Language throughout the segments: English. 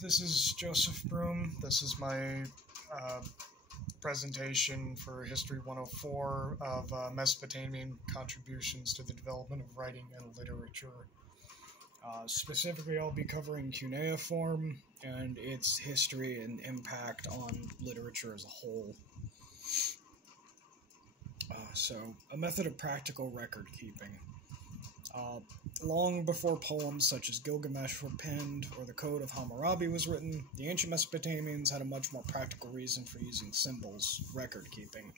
this is Joseph Broom. This is my presentation for History 104 of Mesopotamian contributions to the development of writing and literature. Specifically, I'll be covering cuneiform and its history and impact on literature as a whole. So, a method of practical record keeping. Long before poems such as Gilgamesh were penned or the Code of Hammurabi was written, the ancient Mesopotamians had a much more practical reason for using symbols, record keeping.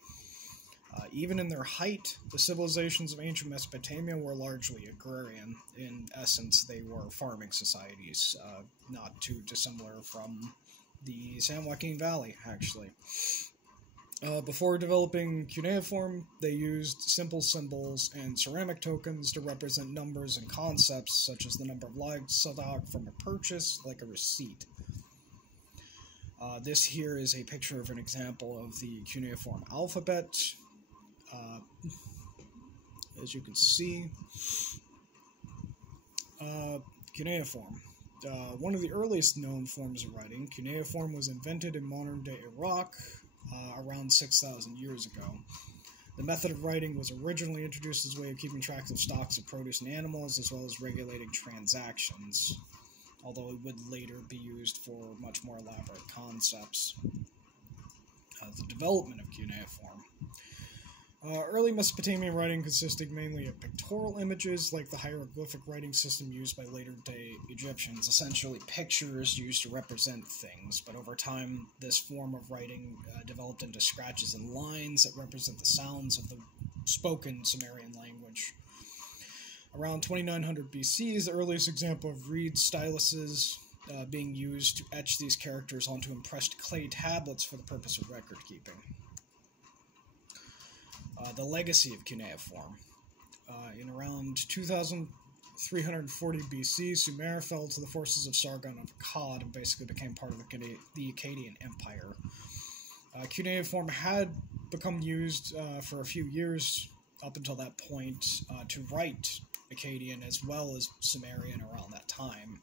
Even in their height, the civilizations of ancient Mesopotamia were largely agrarian. In essence, they were farming societies, not too dissimilar from the San Joaquin Valley, actually. Before developing cuneiform, they used simple symbols and ceramic tokens to represent numbers and concepts, such as the number of livestock from a purchase, like a receipt. This here is a picture of an example of the cuneiform alphabet. As you can see, cuneiform. One of the earliest known forms of writing, cuneiform was invented in modern-day Iraq, around 6,000 years ago. The method of writing was originally introduced as a way of keeping track of stocks of produce and animals, as well as regulating transactions, although it would later be used for much more elaborate concepts. The development of cuneiform. Early Mesopotamian writing consisted mainly of pictorial images, like the hieroglyphic writing system used by later-day Egyptians, essentially pictures used to represent things, but over time, this form of writing developed into scratches and lines that represent the sounds of the spoken Sumerian language. Around 2900 BC is the earliest example of reed styluses being used to etch these characters onto impressed clay tablets for the purpose of record-keeping. The legacy of cuneiform. In around 2340 BC, Sumer fell to the forces of Sargon of Akkad and basically became part of the Akkadian Empire. Cuneiform had become used for a few years up until that point to write Akkadian as well as Sumerian around that time.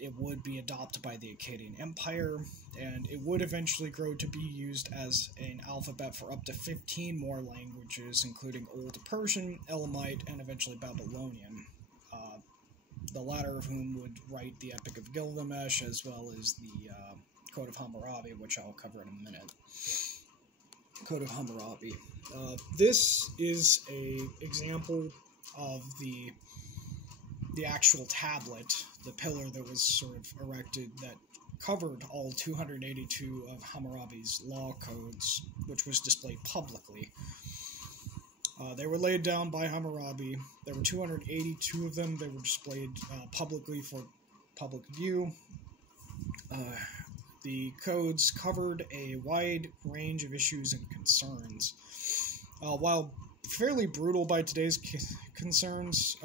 It would be adopted by the Akkadian Empire, and it would eventually grow to be used as an alphabet for up to 15 more languages, including Old Persian, Elamite, and eventually Babylonian, the latter of whom would write the Epic of Gilgamesh, as well as the Code of Hammurabi, which I'll cover in a minute. Code of Hammurabi. This is an example of the actual tablet, the pillar that was sort of erected that covered all 282 of Hammurabi's law codes, which was displayed publicly. They were laid down by Hammurabi. There were 282 of them. They were displayed publicly for public view. The codes covered a wide range of issues and concerns. While fairly brutal by today's today's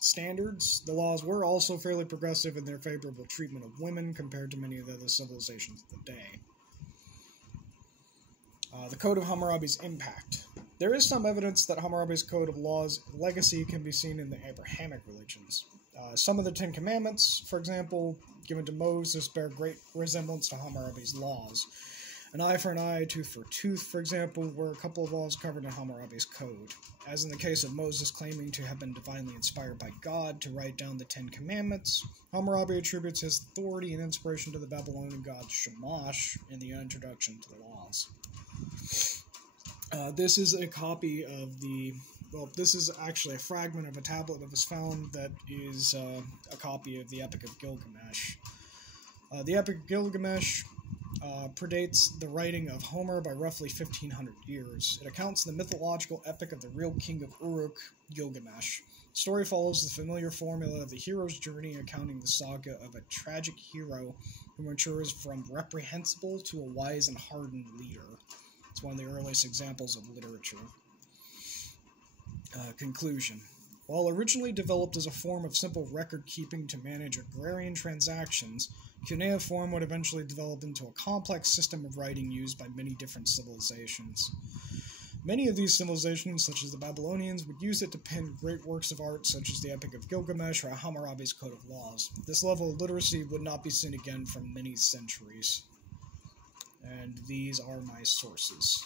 standards, the laws were also fairly progressive in their favorable treatment of women compared to many of the other civilizations of the day. The Code of Hammurabi's impact. There is some evidence that Hammurabi's Code of Laws legacy can be seen in the Abrahamic religions. Some of the Ten Commandments, for example, given to Moses, bear great resemblance to Hammurabi's laws. An eye for an eye, tooth for tooth, for example, were a couple of laws covered in Hammurabi's code. As in the case of Moses claiming to have been divinely inspired by God to write down the Ten Commandments, Hammurabi attributes his authority and inspiration to the Babylonian god Shamash in the introduction to the laws. This is a copy of this is actually a fragment of a tablet that was found that is a copy of the Epic of Gilgamesh. The Epic of Gilgamesh predates the writing of Homer by roughly 1,500 years. It accounts the mythological epic of the real king of Uruk, Gilgamesh. The story follows the familiar formula of the hero's journey, accounting the saga of a tragic hero who matures from reprehensible to a wise and hardened leader. It's one of the earliest examples of literature. Conclusion. While originally developed as a form of simple record-keeping to manage agrarian transactions, cuneiform would eventually develop into a complex system of writing used by many different civilizations. Many of these civilizations, such as the Babylonians, would use it to pen great works of art, such as the Epic of Gilgamesh or Hammurabi's Code of Laws. This level of literacy would not be seen again for many centuries. And these are my sources.